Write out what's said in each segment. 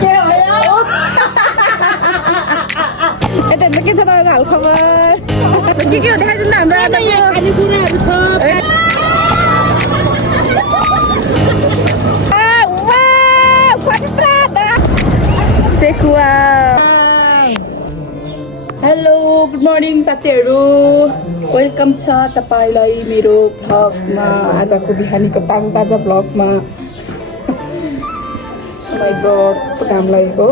के भयो यता के छ तपाईँको हालखबर के हो देखाइदिनु न हाम्रो खाने कुराहरू छ हेलो गुड मर्निङ साथीहरू वेलकम छ तपाईँलाई मेरो भ्लगमा आजको बिहानीको ताजा ताजा भ्लगमा माइ गड कस्तो काम लागेको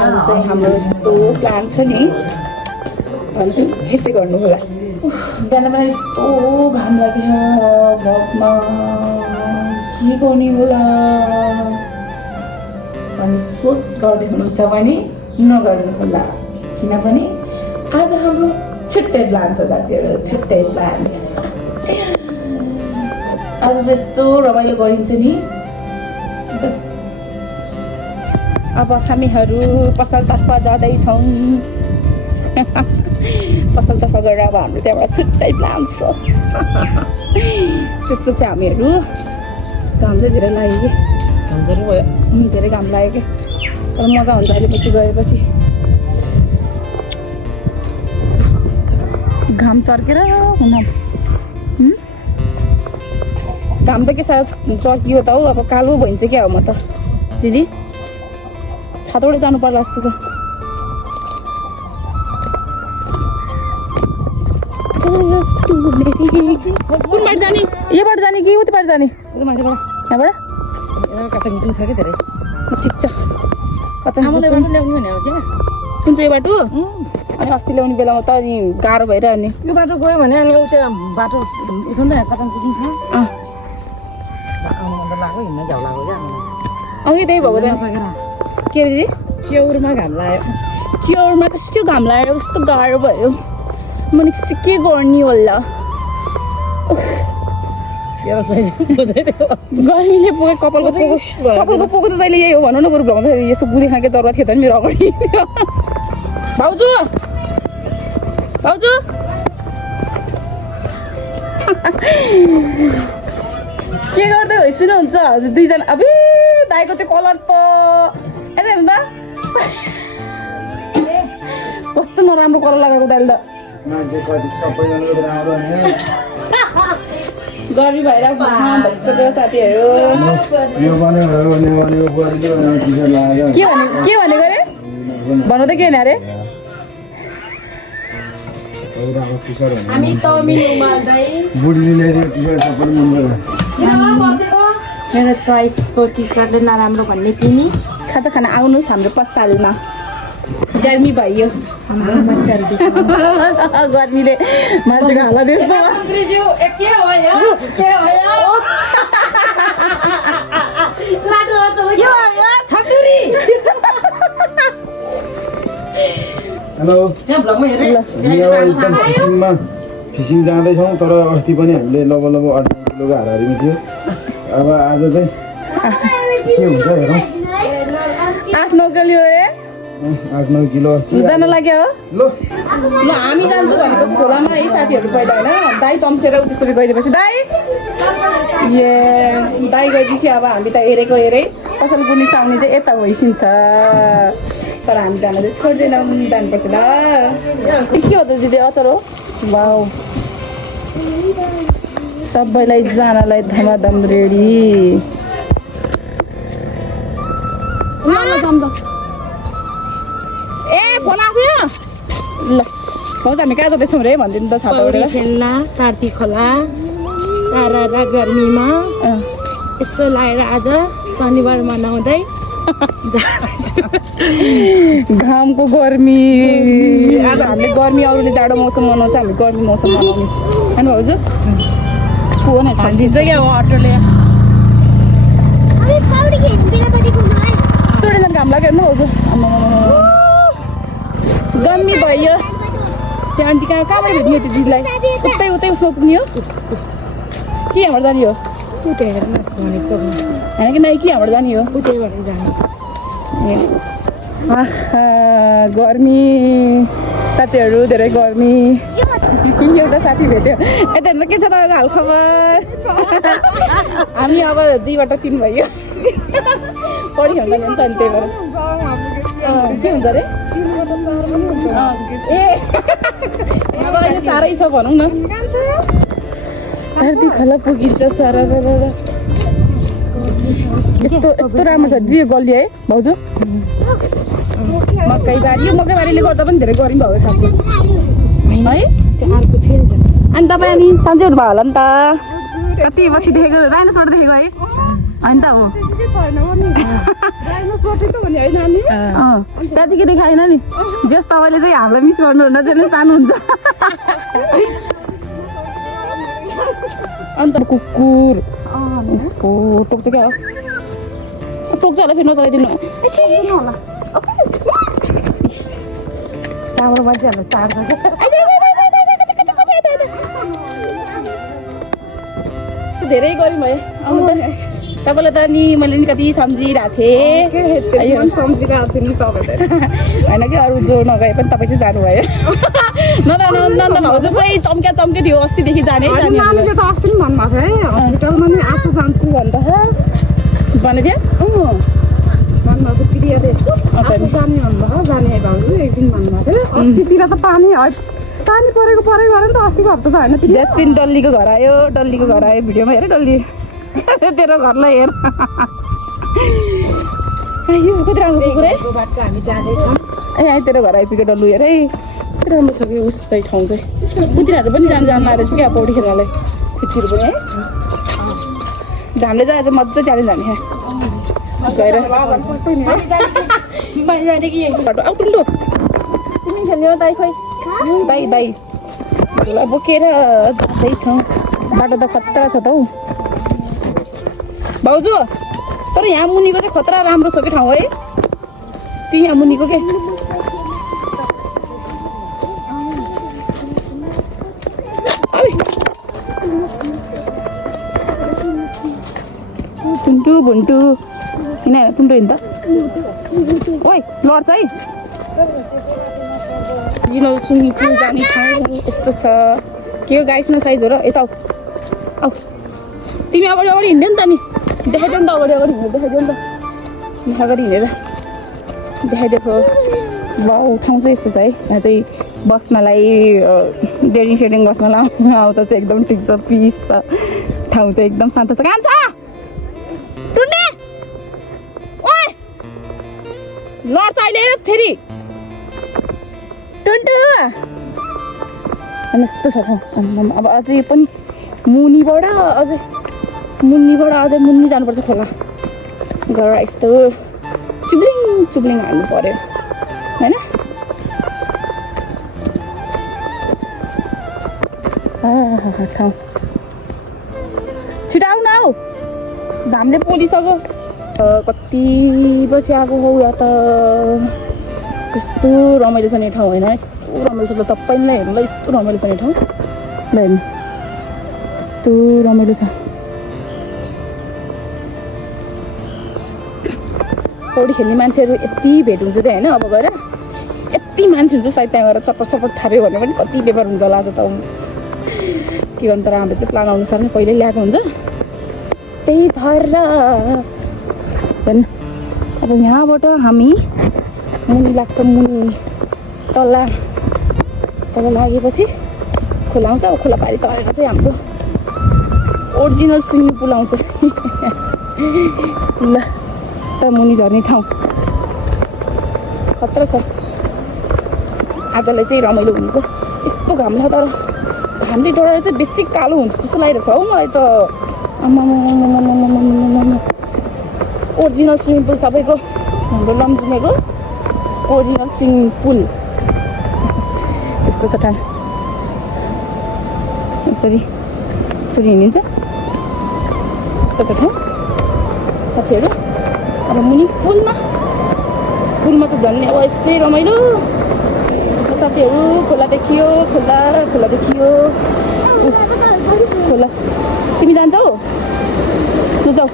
आज चाहिँ हाम्रो यस्तो प्लान छ नि भन्थ्यो हेर्दै गर्नु होला बिहान बिहान यस्तो घाम लागेर भ्लगमा के गर्ने होला अनि सोच गर्दै हुनुहुन्छ भने नगर्नु होला किनभने आज हाम्रो छुट्टै प्लान छ साथीहरू छुट्टै प्लान आज त यस्तो रमाइलो गरिन्छ नि अब हामीहरू पसलतर्फ जाँदैछौँ पसलतर्फ गएर अब हाम्रो त्यहाँबाट छुट्टै प्लान छ त्यसपछि हामीहरू घाम चाहिँ धेरै लाग्यो कि धेरै घाम लाग्यो कि तर मजा हुन्छ अहिले पछि गएपछि घाम चर्केर घाम त के सायद चर्कियो त हौ अब कालो भइन्छ क्या हो म त दिदी छातबाट जानु पर्ला जस्तो छ कुन बाटो जाने यहाँबाट जाने कि उताबाट जाने यहाँबाट छ कि धेरै ठिक छ कच्चा ल्याउनु भने हो क्या कुन चाहिँ यो बाटो अनि अस्ति ल्याउने बेलामा त अनि गाह्रो भइरह्यो नि यो बाटो गयो भने अनि उता बाटो उठ्नु त कचाङ कुटुङ छ आउनु मन त लाग्यो हिँड्न झ्याउ लाग्यो क्या अघि त्यही भएको सकेर के अरे दिदी च्याउरमा घाम लाग्यो चियरमा कस्तो घाम लागेर कस्तो गाह्रो भयो मैले के गर्ने होला गर्मीले पुगे कपालको पोको त जहिले यही हो भनौँ न बरु भ्लाउँदाखेरि यसो गुदी खाँके जरुरत थियो त नि मेरो अगाडि भाउजू भाउजू के गर्दै होइसिनुहुन्छ हजुर दुईजना अब दाइको त्यो कलर त यता हेर्नु त कस्तो नराम्रो कलर लगाएको दाइले त गर्मी भएर भइसक्यो साथीहरू के भनेको अरे भन्नु त के भने अरे हामी तमिलमा मेरो चोइसको टी सर्टले नराम्रो भन्ने तिमी खाजा खाना आउनुहोस् हाम्रो पसलमा गर्मी भयो हाम्रो मान्छेहरू गर्मीले मान्छेको हालत यस्तो हेलो एकदम फिसिङ जाँदैछौँ तर अस्ति पनि हामीले लगभग 8 किलोको हाराहारीमा थियो अब आज चाहिँ के हुन्छ हेरौँ 8-9 किलो रे 8-9 किलो जान लाग्यो हो ल ल हामी जान्छु भनेको खोलामा है साथीहरू पहिला होइन दाइ तम्सेर उ त्यसरी गइदिएपछि दाइ ए दाइ गइदिएपछि अब हामी त हेरेको हेरे पसल गुनी साउने चाहिँ यता भइसिन्छ तर हामी जान चाहिँ छोड्दैनौँ जानुपर्छ ल के हो त दिदी अचार हो वाउ सबैलाई जानलाई धमाधम रेडी ए फोन आएको ल भाउजू हामी कहाँ जाँदैछौँ रे भनिदिनु त छाताबाट खेल्न तार्ती खोला सारा गर्मीमा यसो लगाएर आज शनिबार मनाउँदै घामको गर्मी आज हामीले गर्मी अरूले जाडो मौसम मनाउँछ हामी गर्मी मौसम मनाउने होइन भाउजू को न भनिदिन्छ क्या हो अटोले यस्तो घाम लाग्यो हेर्नु भाउजू गर्मी भयो त्यहाँ आन्टी कहाँबाट भेट्ने त्यो दिदीलाई उतै उसमा पुग्ने हो के हाम्रो जाने हो उतै हेर्न भनेको छ होइन कि नाइ के हाम्रो जाने हो उतै भनेर जाने गर्मी साथीहरू धेरै गर्मी एउटा साथी भेट्यो यता हेर्नु के छ तपाईँको हालखबर हामी अब 2बाट 3 भयो पौडी खेल्दैन नि त अनि त्यही भएर के हुन्छ अरे ए अब अहिले चारै छ भनौँ न आरती खोला पुगिन्छ सर यस्तो राम्रो छ दिदी गल्ली है भाउजू मकैबारीले गर्दा पनि धेरै गरौँ भयो खासमा है अनि तपाईँ अनि सन्चै हुनुभयो होला नि त कति बक्सी देखेको राइनोसबाट देखेको है होइन त अब त्यहाँदेखि देखाएन नि जस तपाईँले चाहिँ हामीलाई मिस गर्नुहुन्न चाहिँ सानुहुन्छ अन्त कुकुर टोक्छ क्या हो टोक्छ होला फेरि नचलाइदिनु त्यहाँबाट मान्छेहरूले चार्छ धेरै गऱ्यौँ भयो आउनु त तपाईँलाई त नि मैले नि कति सम्झिरहेको थिएँ सम्झिरहेको थिएँ नि तपाईँले होइन कि अरू जो नगए पनि तपाईँ चाहिँ जानुभयो नन्द भाउजू पुरै चम्क्या थियो अस्तिदेखि जाने नानीले त अस्ति पनि भन्नुभएको थियो है हस्पिटलमा नि आफू जान्छु भन्दा भने थियो भन्नुभएको प्रियाले आफू जाने भन्नुभयो जाने भाउजू एक दिन भन्नुभएको थियो अस्तितिर त पानी परेको गऱ्यो नि त अस्तिको हप्ता त होइन जस्पिन डल्लीको घर आयो भिडियोमा हेर डल्ली तेरो घरलाई हेर कति राम्रो कुकुर है बाटो हामी जाँदैछौँ ए तेरो घर आइपुग्यो डल्लु हेर है कति राम्रो छ कि उस चाहिँ ठाउँ चाहिँ कुतिरहरू पनि जानु रहेछ क्या पौडी खेल्नलाई खुच्चीहरू पनि है हामीले चाहिँ आज मजा जाने जाने गएर बाटो आउ टुन्डो तिमी खेल्ने हो दाइ खोइ दाइ झोला बोकेर जाँदैछौँ बाटो त खतरा छ त हौ भाउजू तर यहाँ मुनिको चाहिँ खतरा राम्रो छ कि ठाउँ है ती यहाँ मुनिको के टुन्टु भुन्टु किन टुन्टु हिँड्दा ओइ लड्छ है जिनो स्विमिङ पुल जाने ठाउँ यस्तो छ के हो गाइस न साइज हो र यता आऊ तिमी अगाडि हिँड्दै नि त नि देखाइदेऊ नि त अगाडि हिँडेर देखाइदेऊ नि त अगाडि हिँडेर देखाइदिएको वाउ ठाउँ चाहिँ यस्तो छ है यहाँ चाहिँ बस्नलाई डेरिङ सेडिङ बस्नलाई आउँदा चाहिँ एकदम ठिक छ पिस छ ठाउँ चाहिँ एकदम शान्त छ कहाँ छ टुन्डे ओइ लड्छ अहिले फेरि टुन्टु यस्तो छ ठाउँ अब अझै पनि मुनिबाट अझै मुनि जानुपर्छ खोला गएर यस्तो चुब्लिङ हाल्नु पर्यो होइन ठाउँ छिटो आऊ न हौ घामले पोलिसक्यो कति बजी आएको हौ या त यस्तो रमाइलो छ नि ठाउँ होइन यस्तो रमाइलो छ ल तपाईँलाई हेर्नु ल यस्तो रमाइलो छ नि ठाउँ ल हेर्नु यस्तो रमाइलो छ पौडी खेल्ने मान्छेहरू यति भेट हुन्छ त्यहाँ होइन अब गएर यति मान्छे हुन्छ सायद त्यहाँ गएर चपट थाप्यो भने पनि कति पेपर हुन्छ होला आज त के गर्नु तर हाम्रो चाहिँ प्लान अनुसार नै पहिल्यै ल्याएको हुन्छ त्यही भएर अब यहाँबाट हामी मुनि लाग्छ मुनि तल लागेपछि खोला आउँछ अब खोला पारी तरेर चाहिँ हाम्रो ओरिजिनल स्विमिङ पुल आउँछ ल त मुनि झर्ने ठाउँ खतरा छ आजलाई चाहिँ रमाइलो हुनुको यस्तो घाम छ तर घामले डढेर चाहिँ बेसी कालो हुन्छ जस्तो लागिरहेको छ हौ मलाई त ओरिजिनल स्विमिङ पुल सबैको हाम्रो लमजुमेको ओरिजिनल स्विमिङ पुल यस्तो छ ठाउँ यसरी हिँडिन्छ यस्तो छ ठाउँ साथीहरू अब मुनि पुलमा त झन् अब यस्तै रमाइलो साथीहरू खोला देखियो खोला तिमी जान्छौ तँ जाऊ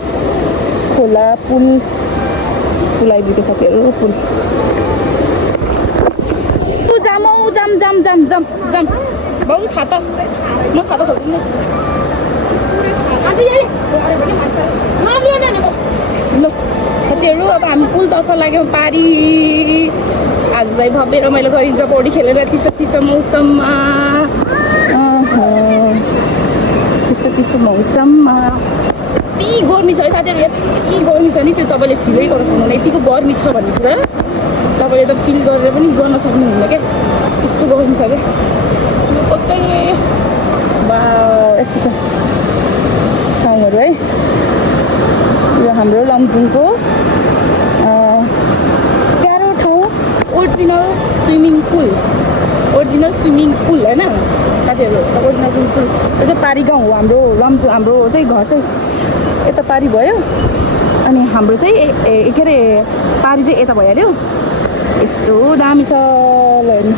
खोला पुल आइपुग्यो साथीहरू पुल जाम भाउजू छाता म छाता खोज्दिनँ ल साथीहरू अब हामी पुलतर्फ लाग्यौँ पारी आज चाहिँ भव्य रमाइलो गरिन्छ पौडी खेलेर चिसो चिसो मौसममा चिसो मौसममा यति गर्मी छ है साथीहरू यति गर्मी छ नि त्यो तपाईँले फिलै गर्न सक्नुहुन्न यतिको गर्मी छ भन्ने कुरा तपाईँले त फिल गरेर पनि गर्न सक्नुहुन्न क्या यस्तो गर्मी छ क्या यो पक्कै बा यस्तो छ ठाउँहरू है यो हाम्रो लमजुङको प्यारो ठाउँ ओरिजिनल स्विमिङ पुल होइन साथीहरू ओरिजिनल स्विमिङ पुल यो चाहिँ पारी गाउँ हो हाम्रो हाम्रो चाहिँ घर चाहिँ यता पारी भयो अनि हाम्रो चाहिँ के अरे पारी चाहिँ यता भइहाल्यो यस्तो दामी छ ल हेर्नु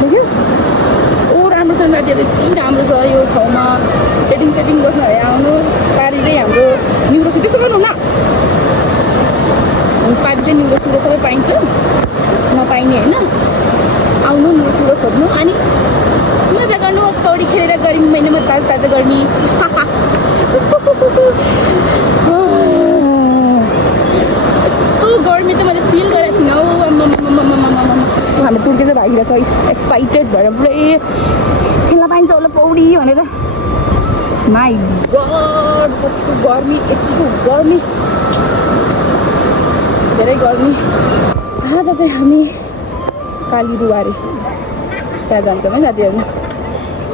देख्यो ओ राम्रो छ साथीहरू यति राम्रो छ यो ठाउँमा सेटिङ बस्न है आउनु पारी चाहिँ हाम्रो न्युरोसी त्यसो गर्नु न पारी चाहिँ न्युरोसिरो सबै पाइन्छ नपाइने होइन आउनु न्युरोसिरो खोज्नु अनि मजा गर्नुहोस् पौडी खेलेर गर्मी महिनामा ताजा गर्मी यस्तो गर्मी त मैले फिल गरेको थिइनँ हौ हाम्रो टुर्के चाहिँ भागिरहेको छ एक्साइटेड भएर पुरै खेल्न पाइन्छ होला पौडी भनेर माई गड कस्तो गर्मी यतिको गर्मी धेरै गर्मी आज चाहिँ हामी कालीरुवारी त्यहाँ जान्छौँ है साथीहरू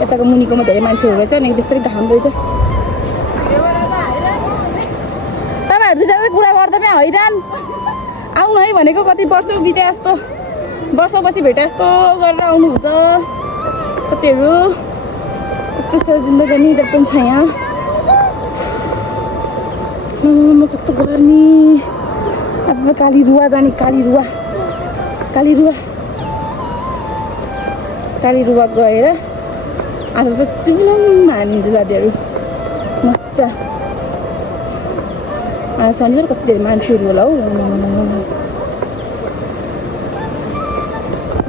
यताको मुनिकोमा धेरै मान्छेहरू रहेछ अनि बिस्तारै घाम रहेछ तपाईँहरू दुईजना कुरा गर्दा पनि हैरान आउनु है भनेको कति वर्ष बिते जस्तो वर्षपछि भेटे जस्तो गरेर आउनुहुन्छ साथीहरू यस्तो छ जिन्दगी दर्पण छाया कस्तो गर्मी आज त कालीरुवा जाने कालीरुवा गएर आज चाहिँ चिब्लम हानिन्छ साथीहरू मस्त आज शनिबार कति धेरै मान्छेहरू होला हौ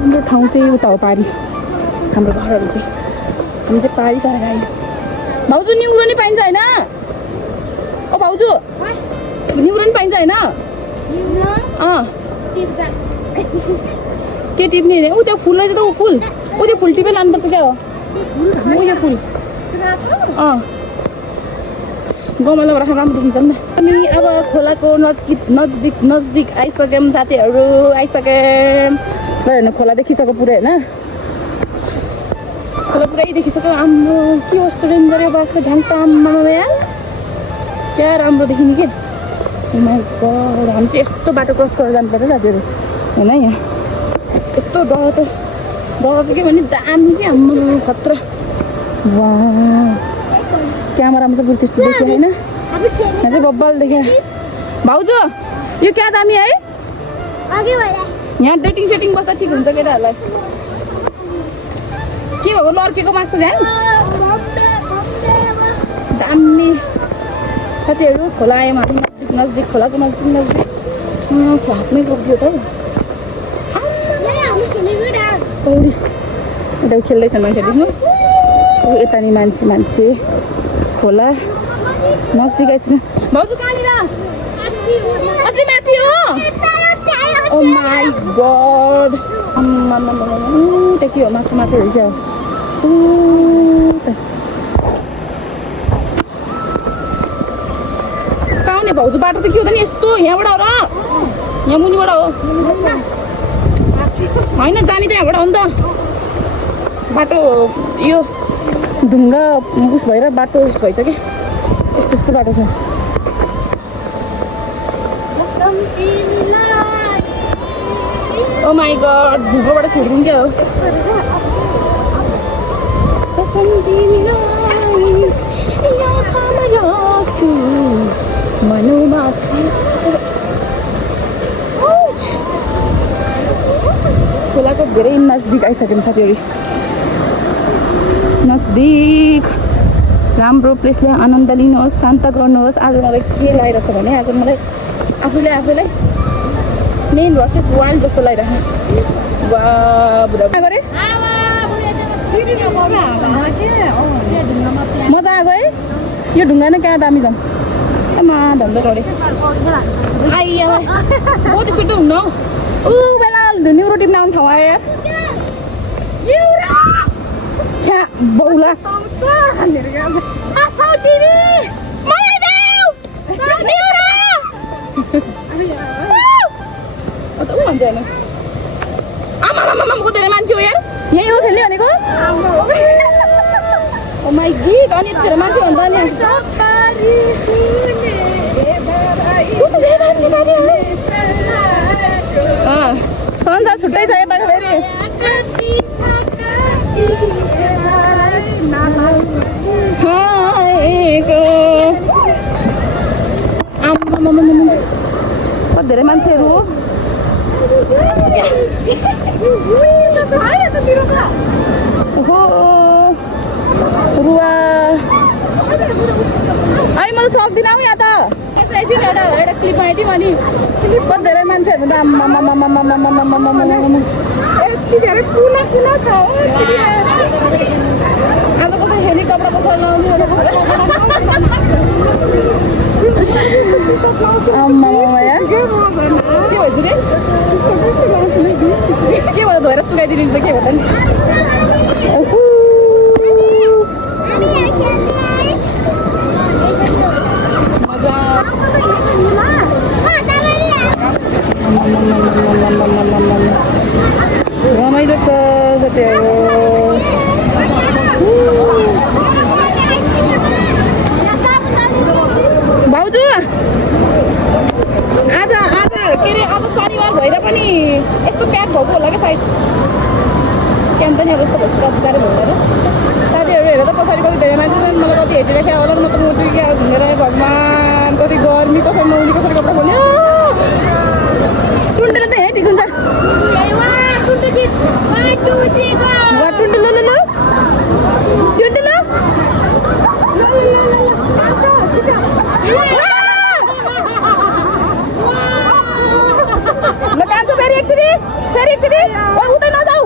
हाम्रो ठाउँ चाहिँ उता हो पारी हाम्रो घरहरू चाहिँ हामी चाहिँ पारी तर गाई भाउजू निउरो नि पाइन्छ होइन ओ भाउजू निउरो नि पाइन्छ होइन के टिप्ने ऊ त्यो फुल रहेछ त ऊ फुल त्यो फुल टिपे लानुपर्छ क्या हो यो फुल गमलामा राखेर राम्रो देखिन्छ नि त हामी अब खोलाको नजिक आइसक्यौँ साथीहरू आइसक्यौँ ल हेर्नु खोला देखिसक्यो पुरै होइन खोला पुरै देखिसक्यो आम्मो के कस्तो डेन्जर बासको झ्याङताममा यार क्या राम्रो देखिने के माइ गड हामी चाहिँ यस्तो बाटो क्रस गरेर जानुपर्छ साथीहरू होइन यहाँ यस्तो डर त के भने दामी के आम्मा खतरा वा क्यामेरामा चाहिँ बरु त्यस्तो देख्यो होइन यहाँ चाहिँ बब्बल देख्यो भाउजू यो क्या दामी है यहाँ डेटिङ बस्दा ठिक हुन्छ केटाहरूलाई के भएको लड्केको मासको झ्याङ दामी साथीहरू खोला आयौँ हामी नजिक खोलाको नजिक फ्लाटमै गएको थियो त पौडी यता खेल्दैछन् मान्छे देख्नु यता नि मान्छे खोला नजिक आइसक्यो भाउजू कहाँनिर अझै माथि हो ओ माई गड त्यहाँ के हो माथि रहेछ कहाँ हुने भाउजू बाटो त के हो त नि यस्तो यहाँबाट हो र यहाँ मुनिबाट हो होइन जाने त यहाँबाट हो नि त बाटो यो ढुङ्गा उस भएर बाटो उस भएछ कि यस्तो बाटो छ ओ माई गड ढुङ्गाबाट छोडिदिउँ क्या हो खोलाको धेरै नजिक आइसक्यौँ साथीहरू नजिक राम्रो प्लेसले आनन्द लिनुहोस् शान्त गर्नुहोस् आज मलाई के लागिरहेछ भने आज मलाई आफूलाई मेन भर्सेस वाइल्ड जस्तो लागिरहेको बुढा गरे मजा आएको है यो ढुङ्गा नै कहाँ दामी छन् आमा धन्दा डढे आइया बहुत छिटो हुन्न ऊ बेला न्युरो टिप्न आउने ठाउँ आयो छ्या बौला ऊ भन्छ होइन आमा धेरै मान्छे हो यार यहीँ हो खेल्ने भनेको ओ माई गीत अनि धेरै मान्छे भन्दा नि संसार छुट्टै छ यता फेरि धेरै मान्छेहरू ओहो रुवा अहिले मैले सक्दिनँ हौ यहाँ त एकछिन एउटा क्लिप आइदिउँ अनि क्लिप धेरै मान्छेहरू त यति धेरै कुना कुना छ आज कसै हेलिकप्टर बसाल्नु के भयो धोएर सुकाइदिनु त के भयो नि मजा रमाइलो छ साथीहरू भाउजू आज के अरे अब शनिबार भएर पनि यस्तो प्याक भएको होला क्या सायद क्याम्प पनि अब यस्तो भइसक्यो गाह्रो भएर साथीहरू हेरेर त पछाडि कति धेरै मान्छे छन् मलाई कति हेरिरहेको होला म त मोटु क्या घुमेर भगवान् कति गर्मी कसरी नौली कसरी कपडा खोल्यो टुन्टेर त हेटिक हुन्छ टुन्टे ल ल ल टुन्टे ल ल कान्छो फेरि एकचोटि ओ उतै नजाऊ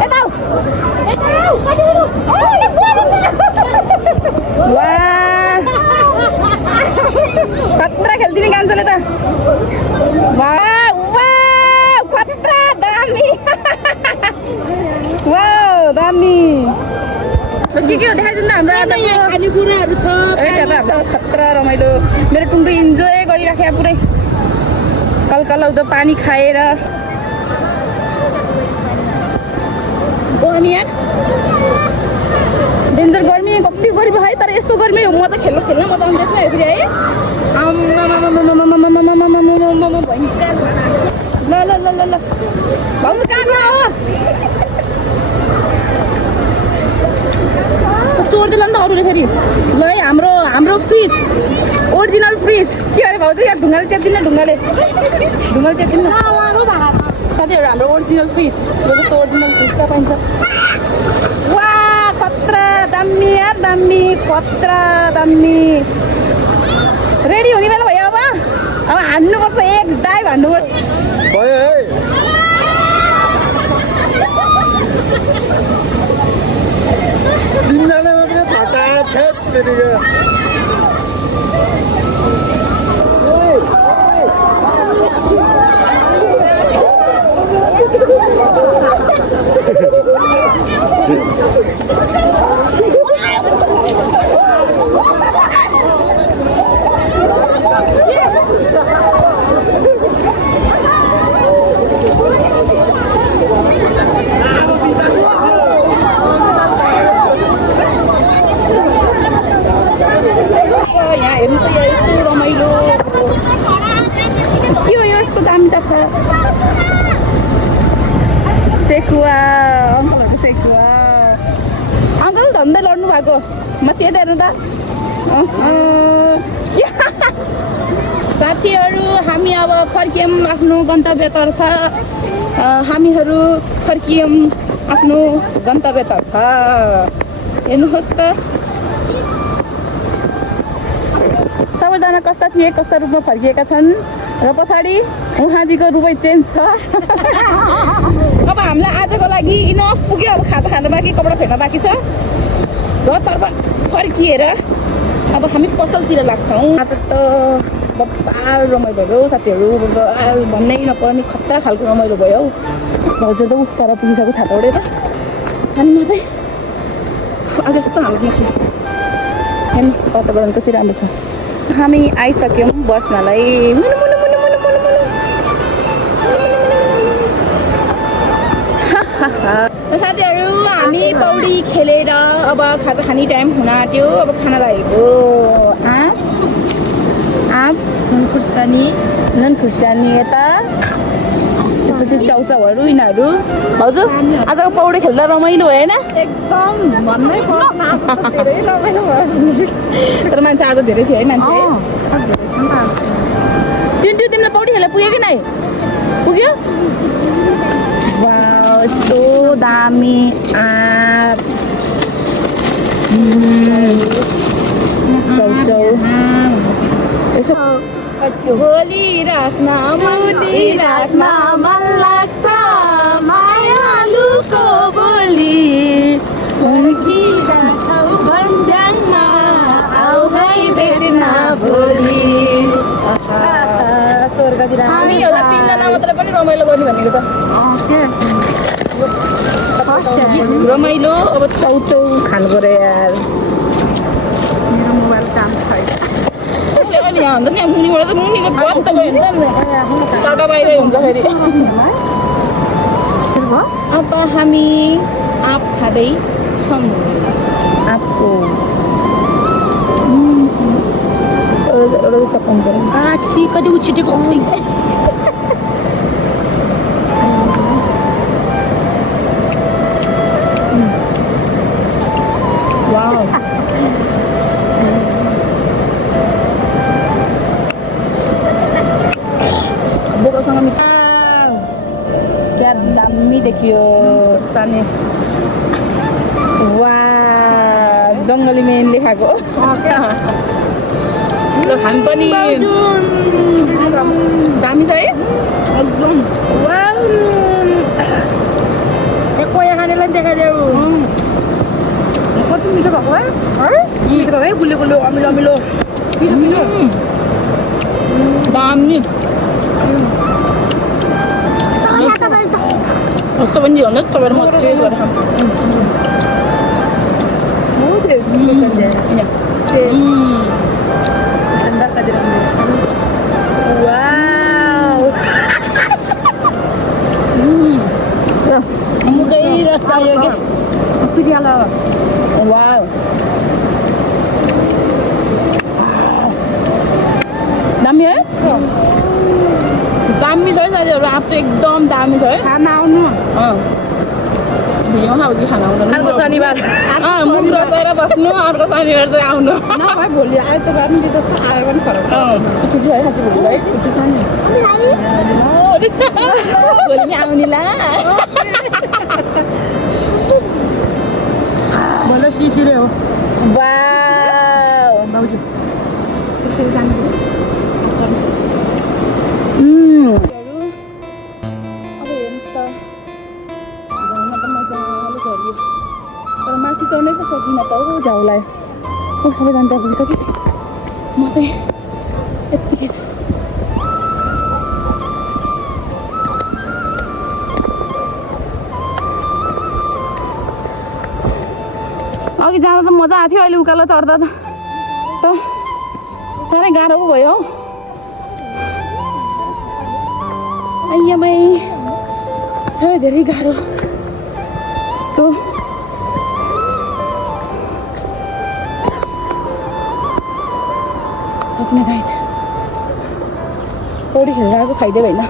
यता खतरा खेलिदिने कान्छोले त खतरा दामी दामी के हो देखाइदिनु न हाम्रो खानेकुराहरू छ खतरा रमाइलो मेरो टुङ्गो इन्जोय गरिराखेँ पुरै कलकलाउँदो पानी खाएर गर्मी यार डेन्जर गर्मी कति गर्मी है तर यस्तो गर्मी हो म त खेल्न म त अन्देशमा हेर्छु है ल ल ल ल ल भाउजू कहाँ गयो चोर्दैन नि त अरूले फेरि ल है हाम्रो फ्रिज ओरिजिनल फ्रिज के अरे भाउजू यहाँ ढुङ्गाले च्याप्दिनु ढुङ्गाले च्याप्दिनु साथीहरू हाम्रो ओरिजिनल फ्रिज यो जस्तो ओरिजिनल फ्रिज कहाँ पाइन्छ वा खतरा दामी यार दामी खतरा दामी रेडी हुने बेला भयो अब हान्नुपर्छ एक डाइभ हान्नुपर्छ तिनजना मात्रै छटा फेद त्यतिको यहाँ हेर्नु त यहाँ यस्तो रमाइलो के हो यो यस्तो दामी त छ सेकुवा अङ्कलहरूको सेकुवा अङ्कल धन्दै लड्नु भएको माथि यता हेर्नु त साथीहरू हामी अब फर्कियौँ आफ्नो गन्तव्यतर्फ हामीहरू फर्कियौँ आफ्नो गन्तव्यतर्फ हेर्नुहोस् त सबैजना कस्ता थिए कस्ता रूपमा फर्किएका छन् र पछाडि उहाँजीको रूपै चेन्ज छ अब हामीलाई आजको लागि इनफ पुग्यो अब खाजा खानु बाँकी कपडा फेर्न बाँकी छ घरतर्फ फर्किएर अब हामी पसलतिर लाग्छौँ आज त बब्बाल रमाइलो भयो साथीहरू बब्बाल भन्नै नपर्ने खतरा खालको रमाइलो भयो हौ भाउजू त तर पुगिसक्यो छाता उडेर अनि म चाहिँ अहिले जस्तो हालतमा छु हेर्नु वातावरण कति राम्रो छ हामी आइसक्यौँ बस्नलाई मुनु मुनु मुनु मुनु मुनु मुनु साथीहरू हामी पौडी खेलेर अब खाजा खाने टाइम हुन आँट्यो अब खाना लागेको आँप नुन खुर्सानी यता त्यसपछि चाउचाउहरू यिनीहरू हजुर आजको पौडी खेल्दा रमाइलो भयो होइन एकदम भन्नै पर्दैन आज त धेरै रमाइलो भयो तर मान्छे आज धेरै थियो है मान्छे तिमीलाई पौडी खेल्दा पुग्यो कि नै पुग्यो वाउ यस्तो दामी आँप चाउचाउ यसो बोलिराख्न मन लाग्छ मायालुको बोली फर्किँदैछौ भन्ज्याङमा आऊ भाइ भेट्न भोलि हामी एउटा 3 जना मात्र पनि रमाइलो गर्ने भनेको त रमाइलो अब चाउचाउ खानु पर्यो यार मेरो मोबाइल काम छैन अनि यहाँ हुन्छ नि मुनिबाट त मुनिको बन्द त भयो नि त टाटा बाहिरै हुन्छ फेरि अब हामी आँप खाँदैछौँ आँपको एउटा चपाउनु पऱ्यो कति उछिटेको वाउ बोकासँग मिठा क्या दामी देखियो स्थानीय वा जङ्गली मेन लेखाएको हामी पनि दामी छ है एकदम कोया खानेलाई देखाइदेऊ कति मिठो भएको है मिठो भयो है गुलियो गुलियो अमिलो अमिलो मिठो दामी कस्तो पनि भन्नु तपाईँहरू म टेस्ट गरेर खानु मुगै रस आयो क्या पिरियाला वाउ दामी है दामी छ है साथीहरू आँप चाहिँ एकदम दामी छ है खाना आउनु भिडियोमा खाऊ कि खाना आउनु अर्को शनिबार मुख रचाएर बस्नु अर्को शनिबार चाहिँ आउनु नभए भोलि आयो त गर्नु दिँदा आयो पनि फरक छुट्टी छ है साँच्ची भोलि है छुट्टी छ नि भोलि नि आउने ला भोलि सिसिरे हो वाउ बाउजू सिसिरे जानु अब हेर्नुहोस् त झाउमा त मजाले झरियो तर माथि चढ्नै पो सकिनँ त हौ झाउलाई सबैजना त पुगिसक्यो म चाहिँ यत्तिकै छु अघि जाँदा त मजा आएको थियो अहिले उकालो चढ्दा त साह्रै गाह्रो पो भयो हौ आइयामै साह्रै धेरै गाह्रो यस्तो सक्ने गाइस पौडी खेलेर आएको फाइदै भएन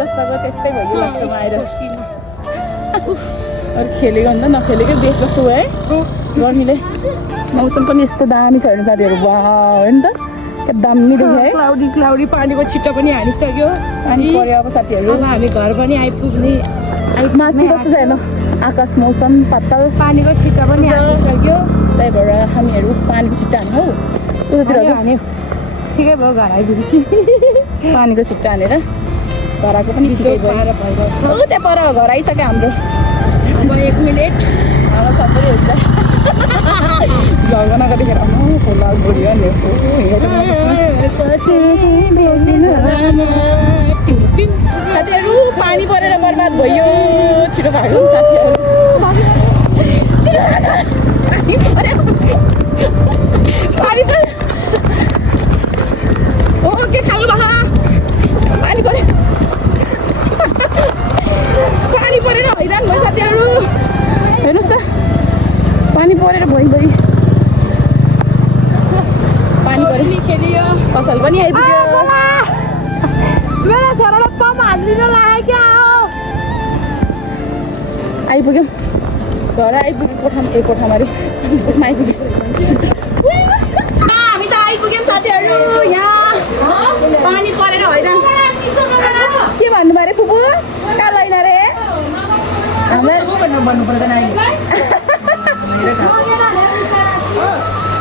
जस्ताको त्यस्तै भयो लास्टमा आएर अरू खेलेको भन्दा नखेलेकै बेस जस्तो भयो है गर्मीले मौसम पनि यस्तो दामी छ हेर्नु साथीहरू वाउ नि त क्या दामी देख्यो है क्लाउडी क्लाउडी पानीको छिट्टो पनि हालिसक्यो पानी पऱ्यो अब साथीहरू अब हामी घर पनि आइपुग्ने माथि कस्तो छ हेर्नु आकाश मौसम पातल पानीको छिट्टा पनि हालिसक्यो त्यही भएर हामीहरू पानीको छिट्टा हान्नु हौ उतातिर हान्यो ठिकै भयो घर आइपुगेपछि पानीको छिट्टा हानेर घरको पनि ठिकै भयो पाएर भइरहेछ ऊ त्यहाँ पर घर आइसक्यो हाम्रो अब 1 मिनट हाम्रो सबै हुन्छ झगडा कतिखेर खोला गयो नि साथीहरू पानी परेर बर्बाद भयो छिटो भागौँ साथीहरू छिटो पानी पऱ्यो के खानु भा पानी पऱ्यो पानी परेर हैरान भयो साथीहरू हेर्नुहोस् त पानी परेर भइ पानी पऱ्यो खेलियो पसल पनि आइपुग्यो मेरो छोरालाई पम्प हालिदिन लाग्यो आइपुग्यौँ घर आइपुग्यो कोठामा अरे उसमा आइपुग्यो हामी त आइपुग्यौँ साथीहरू यहाँ पानी परेर हैरान के भन्नुभयो अरे फुपू कहाँ लैन रे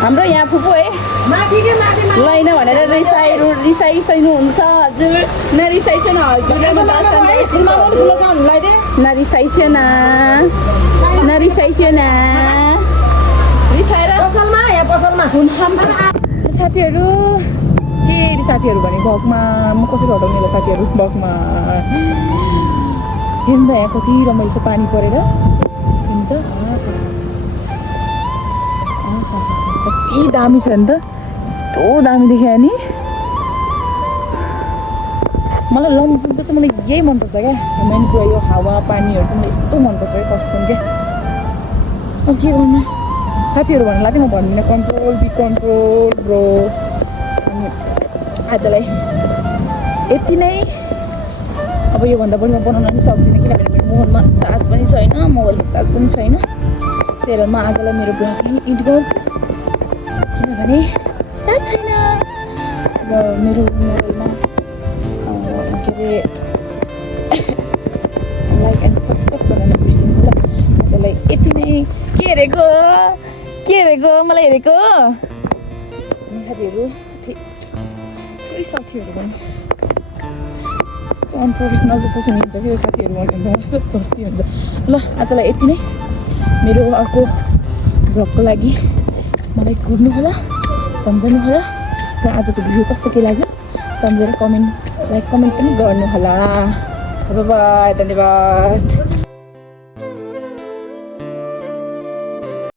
हाम्रो यहाँ फुपू है लैन भनेर रिसाइसक्नुहुन्छ हजुर नरिसाइसन हजुरले नरिसाइसन रिसाएर साथीहरू के साथीहरू भने भगमा म कसरी हटाउने होला साथीहरू भगमा हेर्नु त यहाँ कति रमाइलो छ पानी परेर हेर्नु त कति दामी छ नि त यस्तो दामी देख्यो नि मलाई लमजुङको चाहिँ मलाई यही मनपर्छ क्या मेन कुरा यो हावा पानीहरू चाहिँ मलाई यस्तो मनपर्छ क्या कसम क्या अब के गर्नु साथीहरू भन्नुलाई चाहिँ म भन्दिनँ कन्ट्रोल बी कन्ट्रोल ब्रो अनि आजलाई यति नै अब योभन्दा बढी म बनाउन पनि सक्दिनँ किनभने मेरो फोनमा चार्ज पनि छैन मोबाइलको चार्ज पनि छैन त्यही भएर म आजलाई मेरो ब्लग यहीँ एडिट गर्छु किनभने चार्ज छैन र मेरो मोबाइलमा के अरे लाइक एन्ड सब्सक्राइब गर्न बिर्सिनु ल आजलाई यति नै के हेरेको मलाई हेरेको साथीहरू कोही साथीहरू पनि अनप्रोफेसनल जस्तो सुनिन्छ कि साथीहरू चर्ती हुन्छ ल आजलाई यति नै मेरो अर्को भ्लगको लागि मलाई कुर्नु होला सम्झाउनु होला र आजको भिडियो कस्तो के लाग्यो सम्झेर कमेन्ट पनि गर्नु होला बाई धन्यवाद।